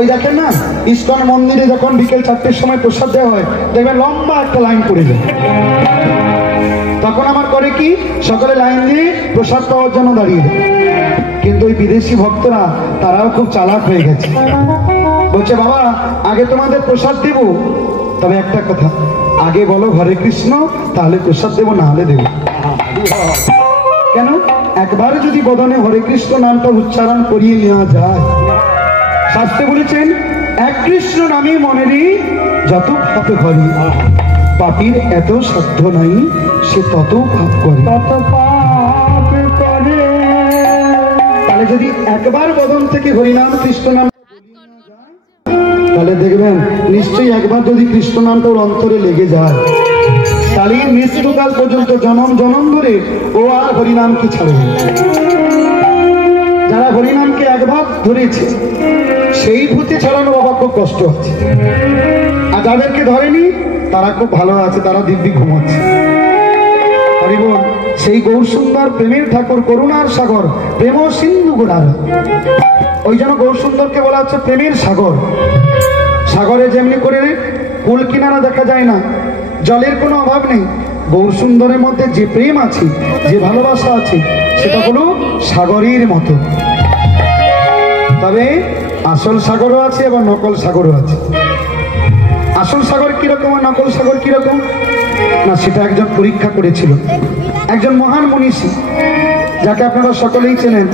ওই দেখেন না, ইস্কন মন্দিরে যখন বিকেল 4টের সময় প্রসাদ দেওয়া হয়, দেখবেন লম্বা একটা লাইন পড়ে যায়। তখন আমার করে কি, সকলে লাইন দিয়ে প্রসাদ পাওয়ার জন্য দাঁড়িয়ে যায়। কিন্তু ওই বিদেশি ভক্তরা তারাও খুব চালাক হয়ে গেছে, বলছে বাবা আগে তোমাদের প্রসাদ দেব, তবে একটা কথা, আগে বলো হরে কৃষ্ণ, তাহলে প্রসাদ দেবো, না হলে দেবো। কেন? একবার যদি বদনে হরে কৃষ্ণ নামটা উচ্চারণ করিয়ে নেওয়া যায়, শাস্ত্রে বলেছেন এক কৃষ্ণ নামে মনেরই যত পাপ করে, পাপীর এত সাধ্য নাই সে তত পাপ করে, তত পাপ করে। তাহলে যদি একবার বদন থেকে হরিনাম কৃষ্ণ নাম, তাহলে দেখবেন নিশ্চয়ই একবার যদি কৃষ্ণ নামটা ওর অন্তরে লেগে যায়, তাহলে মৃত্যুকাল পর্যন্ত জনম জনম ধরে ও আর হরিনামকে ছাড়বে। যারা হরিনামকে একবার ধরেছে সেই ভূতে ছাড়ানো বাবা খুব কষ্ট হচ্ছে, আর যাদেরকে ধরেনি তারা খুব ভালো আছে, তারা দিব্যি ঘুমাচ্ছে। হরিবল, সেই গৌরসুন্দর প্রেমের ঠাকুর, করুণার সাগর, প্রেম সিন্ধু গোড়ার, ওই জন্য গৌরসুন্দরকে বলা হচ্ছে প্রেমের সাগর। সাগরে যেমনি করে কুল কিনারা দেখা যায় না, জলের কোনো অভাব নেই, গৌরসুন্দরের মধ্যে যে প্রেম আছে, যে ভালোবাসা আছে, সেটা হলো সাগরের মতো। তবে আসল সাগরও আছে, আবার নকল সাগরও আছে। আসল সাগর কিরকম আর নকল সাগর কিরকম না, সেটা একজন পরীক্ষা করেছিল, একজন মহান মনীষী, যাকে আপনারা সকলেই চেনেন।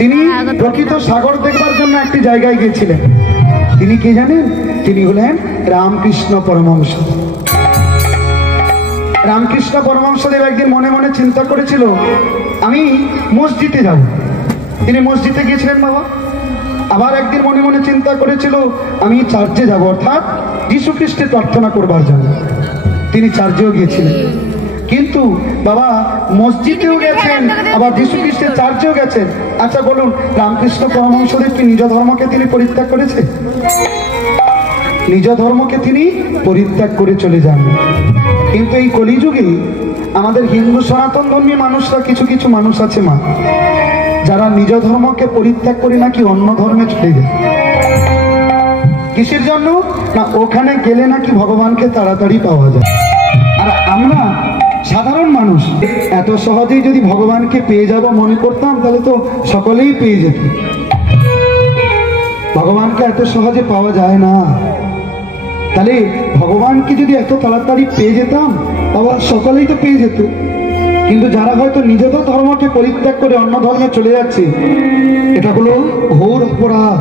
তিনি প্রকৃত সাগর দেখবার জন্য একটি জায়গায় গিয়েছিলেন। তিনি কি জানেন? তিনি হলেন রামকৃষ্ণ পরমহংস। রামকৃষ্ণ পরমহংসদেব একদিন মনে মনে চিন্তা করেছিল আমি মসজিদে যাব। তিনি মসজিদে গিয়েছিলেন বাবা। আবার একদিন মনে মনে চিন্তা করেছিল আমি চার্চে যাব, অর্থাৎ যীশু খ্রিস্টের প্রার্থনা করবার জন্য। তিনি চার্চেও গিয়েছিলেন। কিন্তু বাবা মসজিদেও গেছেন, আবার যীশু খ্রিস্টের চার্চেও গেছেন। আচ্ছা বলুন, রামকৃষ্ণ পরমহংসদেব কি নিজ ধর্মকে তিনি পরিত্যাগ করেছে? নিজ ধর্মকে তিনি পরিত্যাগ করে চলে যান। কিন্তু এই কলিযুগে আমাদের হিন্দু সনাতন ধর্মী মানুষরা, কিছু কিছু মানুষ আছে মা, যারা নিজ ধর্মকে পরিত্যাগ করে নাকি অন্য ধর্মে চলে যায়। কিসের জন্য? না ওখানে গেলে নাকি ভগবানকে তাড়াতাড়ি পাওয়া যায়। আর আমরা সাধারণ মানুষ এত সহজেই যদি ভগবানকে পেয়ে যাব মনে করতাম, তাহলে তো সকলেই পেয়ে যেত। ভগবানকে এত সহজে পাওয়া যায় না। তাহলে ভগবানকে যদি এত তাড়াতাড়ি পেয়ে যেতাম, আবার সকলেই তো পেয়ে যেত। কিন্তু যারা হয়তো নিজেদের ধর্মকে পরিত্যাগ করে অন্য ধর্মে চলে যাচ্ছে, এটা হলো ঘোর অপরাধ।